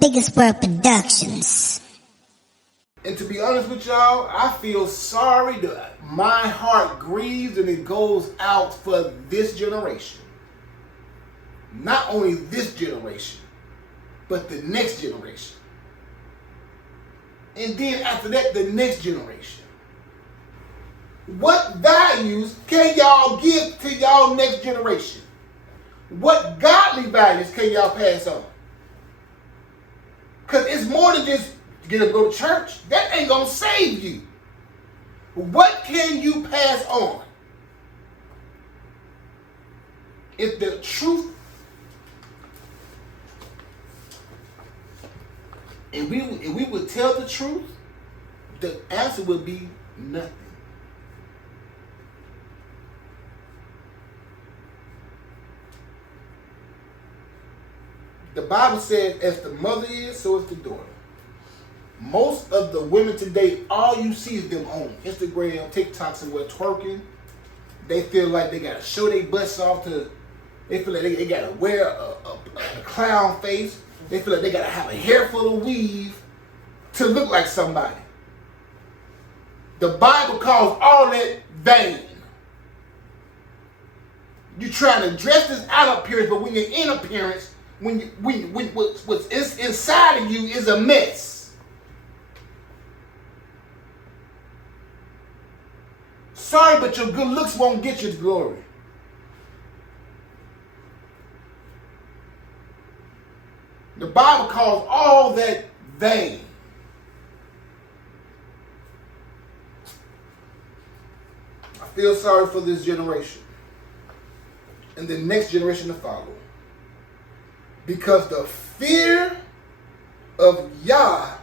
Biggest World Productions. And to be honest with y'all, I feel sorry that my heart grieves and it goes out for this generation. Not only this generation, but the next generation. And then after that, the next generation. What values can y'all give to y'all next generation? What godly values can y'all pass on? Because it's more than just get to go to church. That ain't going to save you. What can you pass on? If the truth, if we would tell the truth, the answer would be nothing. The Bible says, as the mother is, so is the daughter. Most of the women today, all you see is them on Instagram, TikToks, and we're twerking. They feel like they gotta show their butts off to. They feel like they gotta wear a clown face. They feel like they gotta have a hair full of weave to look like somebody. The Bible calls all that vain. You're trying to dress this out appearance, but when you're in appearance, when what's inside of you is a mess. Sorry, but your good looks won't get you the glory. The Bible calls all that vain. I feel sorry for this generation and the next generation to follow. Because the fear of YAH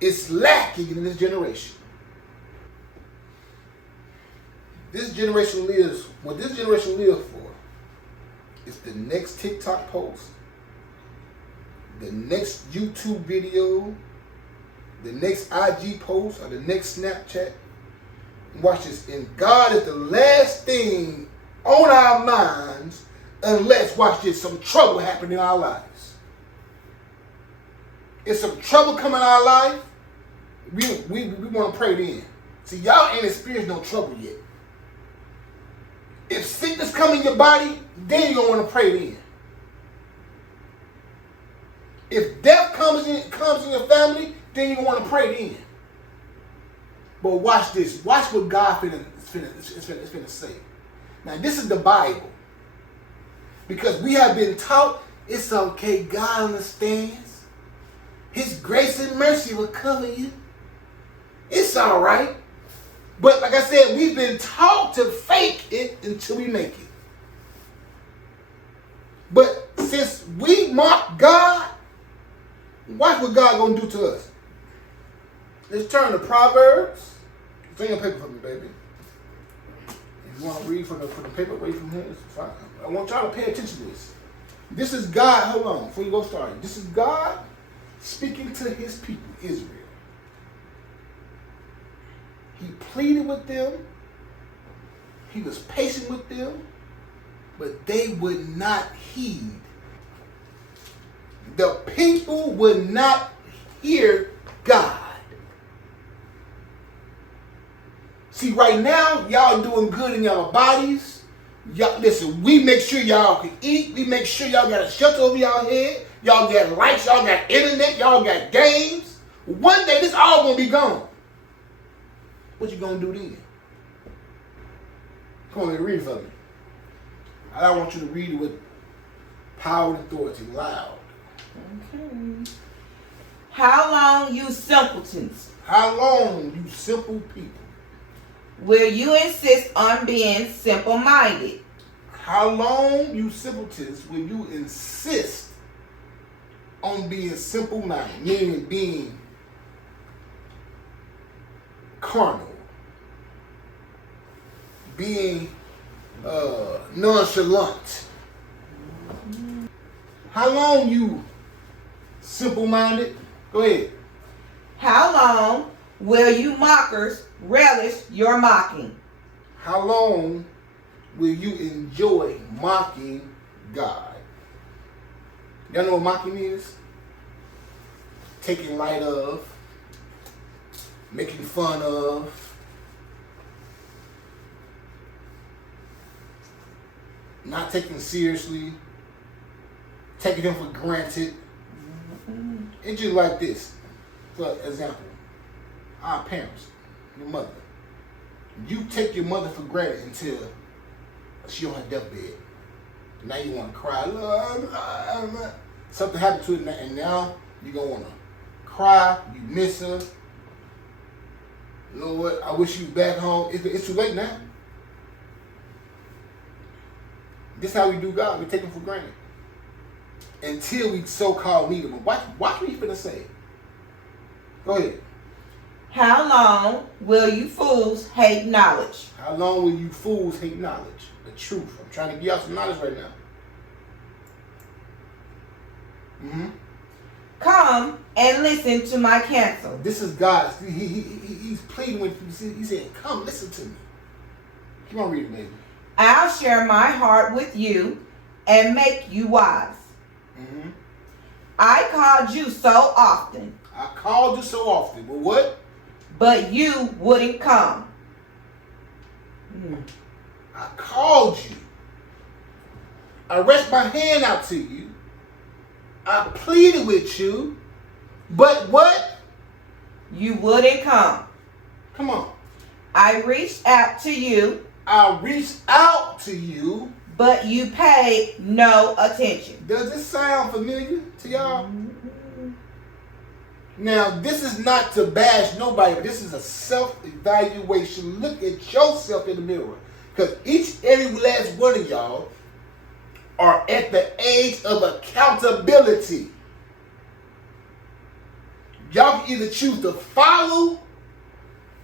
is lacking in this generation. This generation lives, what this generation lives for is the next TikTok post, the next YouTube video, the next IG post, or the next Snapchat. Watch this. And God is the last thing on our minds unless, watch this, some trouble happen in our lives. If some trouble come in our life, we want to pray then. See, y'all ain't experienced no trouble yet. If sickness come in your body, then you're going to want to pray then. If death comes in your family, then you're going to want to pray then. But watch this. Watch what God is finna say. Now, this is the Bible. Because we have been taught it's okay, God understands. His grace and mercy will cover you. It's all right. But like I said, we've been taught to fake it until we make it. But since we mock God, watch what God gonna do to us. Let's turn to Proverbs. Bring your paper for me, baby. If you want to read from the paper, read from here, it's fine. I want y'all to pay attention to this. This is God, hold on, before you go start. This is God speaking to his people, Israel. He pleaded with them. He was patient with them, but they would not heed. The people would not hear God. See, right now, y'all doing good in y'all bodies. Y'all, listen, we make sure y'all can eat. We make sure y'all got a shelter over y'all head. Y'all got lights. Y'all got internet. Y'all got games. One day, this all gonna be gone. What you gonna do then? Come on, read it for me. I want you to read it with power and authority, loud. Okay. How long, you simpletons? How long, you simple people? Will you insist on being simple-minded? How long, you simpletons, will you insist on being simple-minded, meaning being carnal, being nonchalant? How long, you simple-minded? Go ahead. How long will you mockers relish your mocking? How long will you enjoy mocking God? Y'all know what mocking is? taking light of, making fun of, not taking seriously, taking him for granted. It's just like this. For example, our parents, your mother. You take your mother for granted until she on her deathbed. Now you want to cry. Something happened to her, and now you're going to want to cry. You miss her. You know what? I wish you was back home. It's too late now. This is how we do God. We take him for granted. Until we so-called need him. Watch what he's finna say. Go ahead. How long will you fools hate knowledge? How long will you fools hate knowledge? The truth. I'm trying to give y'all some knowledge right now. Come and listen to my counsel. This is God. He's pleading with you. He's saying, come listen to me. Keep on reading, baby. I'll share my heart with you and make you wise. I called you so often. I called you so often. But what? But you wouldn't come. I called you. I reached my hand out to you. I pleaded with you. But what? You wouldn't come. Come on. I reached out to you. I reached out to you. But you paid no attention. Does this sound familiar to y'all? Now, this is not to bash nobody, but this is a self-evaluation. Look at yourself in the mirror. Because every last one of y'all are at the age of accountability. Y'all can either choose to follow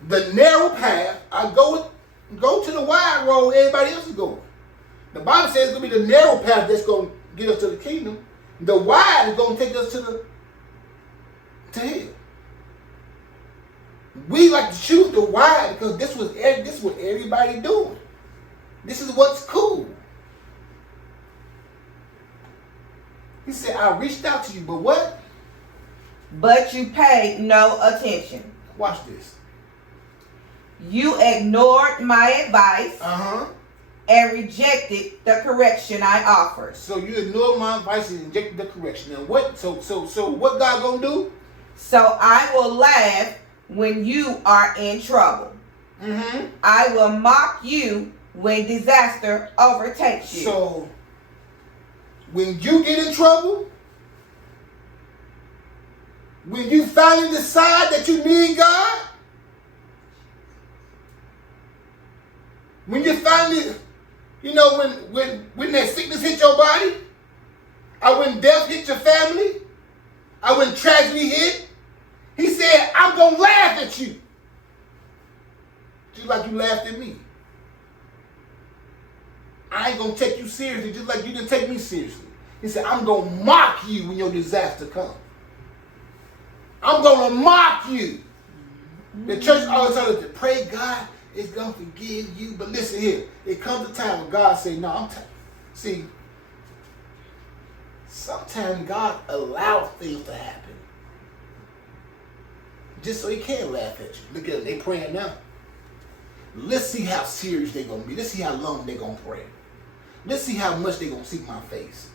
the narrow path or go to the wide road everybody else is going. The Bible says it's going to be the narrow path that's going to get us to the kingdom. The wide is going to take us to hell. We like to choose the wide because this is what everybody doing. This is what's cool. He said, I reached out to you, but what? But you paid no attention. Watch this. You ignored my advice. And rejected the correction I offered. So you ignored my advice and rejected the correction. And what? So what God gonna do? So I will laugh when you are in trouble. I will mock you when disaster overtakes you. So when you get in trouble, when you finally decide that you need God, when you finally, when that sickness hit your body, or when death hit your family, or when tragedy hit, he said, I'm going to laugh at you. Just like you laughed at me. I ain't going to take you seriously just like you didn't take me seriously. He said, I'm going to mock you when your disaster comes. I'm going to mock you. The church always tells us to pray God is going to forgive you. But listen here. It comes a time when God say, no, see, sometimes God allows things to happen. Just so he can laugh at you. Look at them. They praying now. Let's see how serious they're going to be. Let's see how long they're going to pray. Let's see how much they're going to seek my face.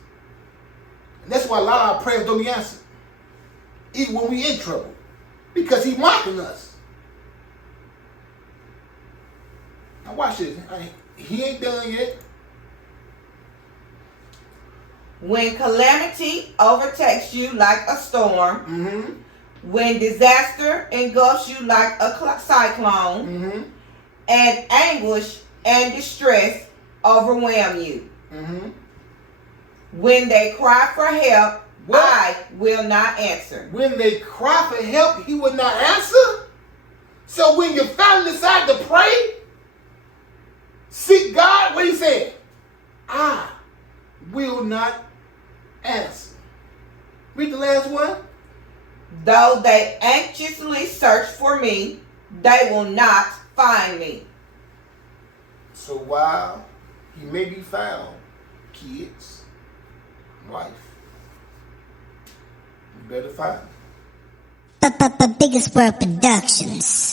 And that's why a lot of our prayers don't be answered. Even when we in trouble. Because he's mocking us. Now watch this. He ain't done yet. When calamity overtakes you like a storm, when disaster engulfs you like a cyclone, and anguish and distress overwhelm you. When they cry for help, I will not answer. When they cry for help, he will not answer? So when you finally decide to pray, seek God, what he said? I will not answer. Read the last one. Though they anxiously search for me, they will not find me. So while he may be found, kids, wife, you better find him. Biggest World Productions.